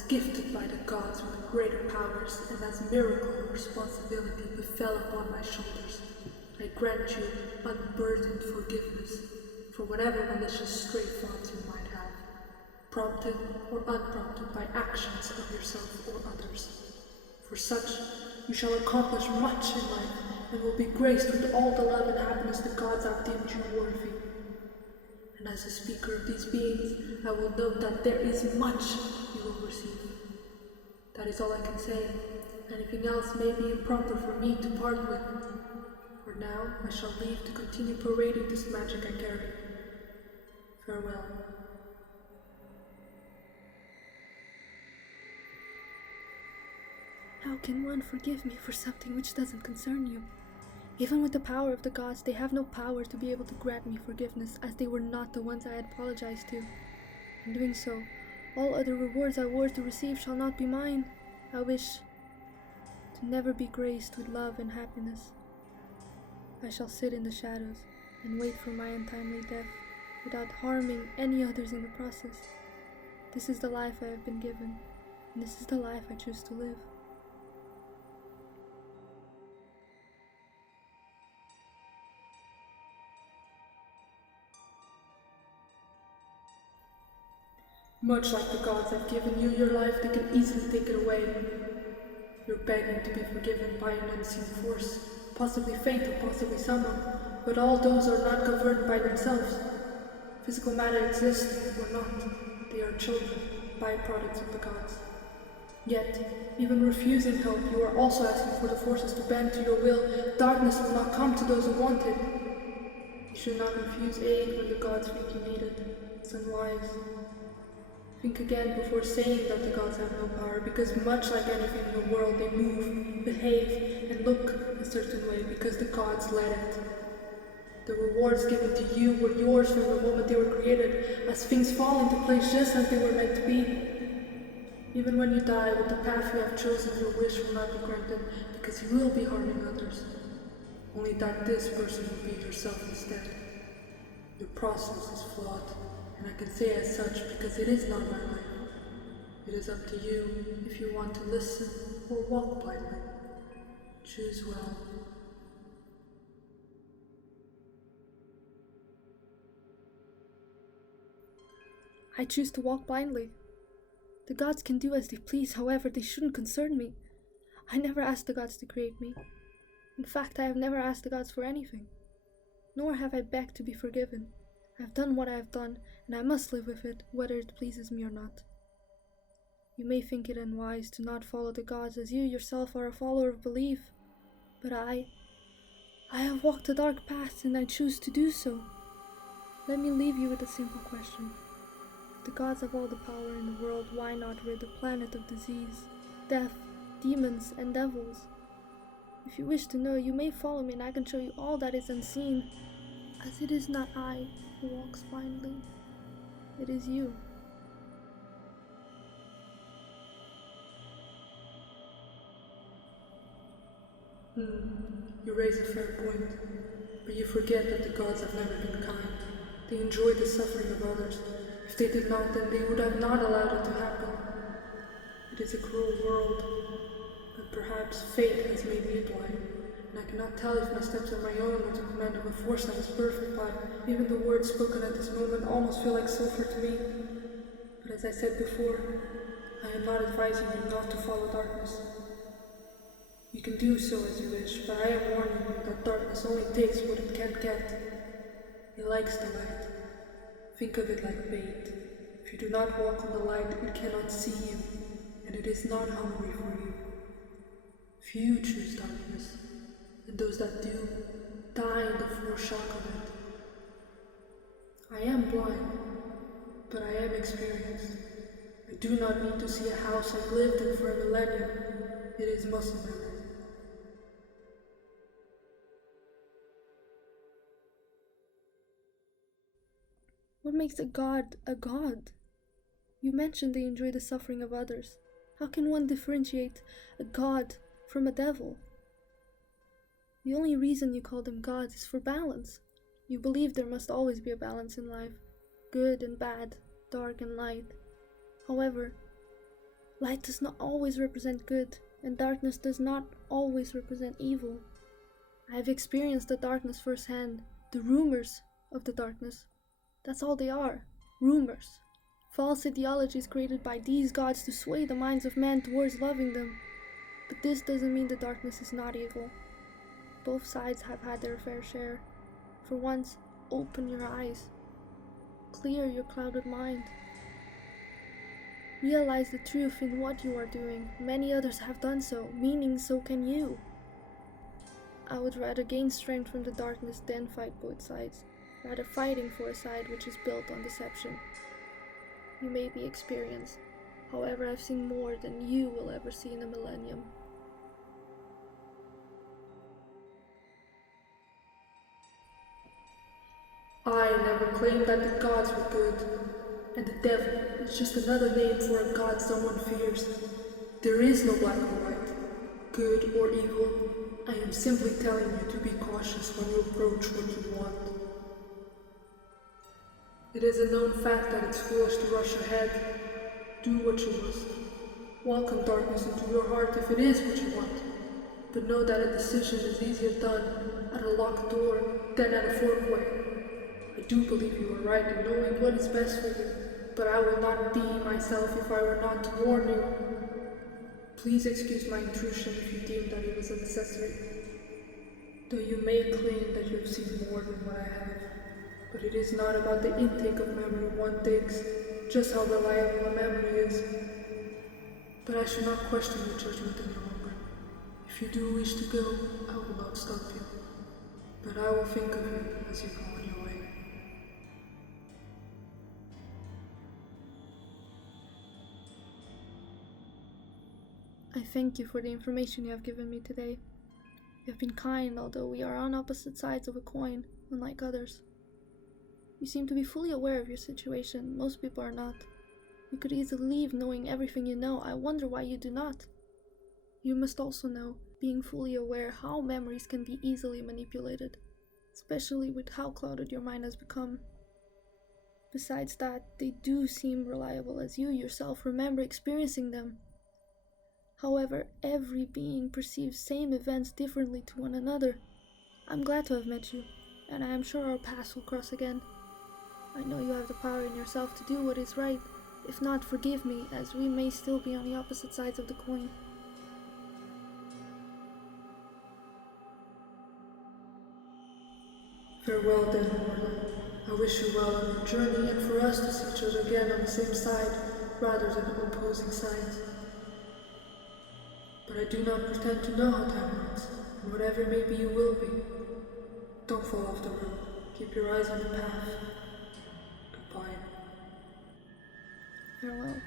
was gifted by the gods with greater powers, and as miracle and responsibility befell upon my shoulders, I grant you unburdened forgiveness for whatever malicious stray thoughts you might have, prompted or unprompted by actions of yourself or others. For such you shall accomplish much in life, and will be graced with all the love and happiness the gods have deemed you worthy. And as a speaker of these beings, I will note that there is much you will receive. That is all I can say. Anything else may be improper for me to part with. For now, I shall leave to continue parading this magic I carry. Farewell. How can one forgive me for something which doesn't concern you? Even with the power of the gods, they have no power to be able to grant me forgiveness, as they were not the ones I had apologized to. In doing so, all other rewards I were to receive shall not be mine. I wish to never be graced with love and happiness. I shall sit in the shadows and wait for my untimely death, without harming any others in the process. This is the life I have been given, and this is the life I choose to live. Much like the gods have given you your life, they can easily take it away. You're begging to be forgiven by an unseen force, possibly fate or possibly someone, but all those are not governed by themselves. Physical matter exists or not, they are children, byproducts of the gods. Yet, even refusing help, you are also asking for the forces to bend to your will. Darkness will not come to those who want it. You should not refuse aid when the gods think you need it. It's unwise. Think again before saying that the gods have no power, because much like anything in the world, they move, behave, and look a certain way because the gods let it. The rewards given to you were yours from the moment they were created, as things fall into place just as they were meant to be. Even when you die with the path you have chosen, your wish will not be granted, because you will be harming others. Only that this person will be yourself instead. Your process is flawed, and I can say as such because it is not my life. It is up to you if you want to listen or walk blindly. Choose well. I choose to walk blindly. The gods can do as they please, however, they shouldn't concern me. I never asked the gods to create me. In fact, I have never asked the gods for anything. Nor have I begged to be forgiven. I have done what I have done, and I must live with it, whether it pleases me or not. You may think it unwise to not follow the gods, as you yourself are a follower of belief, but I have walked a dark path, and I choose to do so. Let me leave you with a simple question. If the gods have all the power in the world, why not rid the planet of disease, death, demons, and devils? If you wish to know, you may follow me, and I can show you all that is unseen, as it is not I who walks blindly, it is you. You raise a fair point, but you forget that the gods have never been kind. They enjoy the suffering of others. If they did not, then they would have not allowed it to happen. It is a cruel world, but perhaps fate has made me blind, and I cannot tell if my steps are my own or the command of a force that is perfect by. Even the words spoken at this moment almost feel like sulfur to me. But as I said before, I am not advising you not to follow darkness. You can do so as you wish, but I am warning you that darkness only takes what it can get. It likes the light. Think of it like bait. If you do not walk on the light, it cannot see you, and it is not hungry for you. Few choose darkness, and those that do, die in the foreshock of it. I am blind, but I am experienced. I do not need to see a house I've lived in for a millennium. It is muscle memory. What makes a god a god? You mentioned they enjoy the suffering of others. How can one differentiate a god from a devil? The only reason you call them gods is for balance. You believe there must always be a balance in life, good and bad, dark and light. However, Light does not always represent good, and darkness does not always represent evil. I have experienced the darkness firsthand, the rumors of the darkness. That's all they are, rumors. False ideologies created by these gods to sway the minds of men towards loving them. But this doesn't mean the darkness is not evil. Both sides have had their fair share. For once, open your eyes. Clear your clouded mind. Realize the truth in what you are doing. Many others have done so, meaning so can you. I would rather gain strength from the darkness than fight both sides, rather fighting for a side which is built on deception. You may be experienced, however I've seen more than you will ever see in a millennium. I never claimed that the gods were good, and the devil is just another name for a god someone fears. There is no black or white, good or evil. I am simply telling you to be cautious when you approach what you want. It is a known fact that it's foolish to rush ahead. Do what you must. Welcome darkness into your heart if it is what you want. But know that a decision is easier done at a locked door than at a fork-way. I do believe you are right in knowing what is best for you, but I would not be myself if I were not to warn you. Please excuse my intrusion if you deem that it was a necessity. Though you may claim that you have seen more than what I have, but it is not about the intake of memory one takes, just how reliable a memory is. But I should not question your judgment any longer. If you do wish to go, I will not stop you. But I will think of you as you go on your way. I thank you for the information you have given me today. You have been kind, although we are on opposite sides of a coin, unlike others. You seem to be fully aware of your situation. Most people are not. You could easily leave knowing everything you know. I wonder why you do not. You must also know, being fully aware, how memories can be easily manipulated, especially with how clouded your mind has become. Besides that, they do seem reliable as you yourself remember experiencing them. However, every being perceives same events differently to one another. I'm glad to have met you, and I am sure our paths will cross again. I know you have the power in yourself to do what is right. If not, forgive me, as we may still be on the opposite sides of the coin. Farewell then, Mortal. I wish you well on your journey and for us to see each other again on the same side, rather than opposing sides. But I do not pretend to know how time works, and whatever may be you will be. Don't fall off the road. Keep your eyes on the path. Goodbye. Farewell.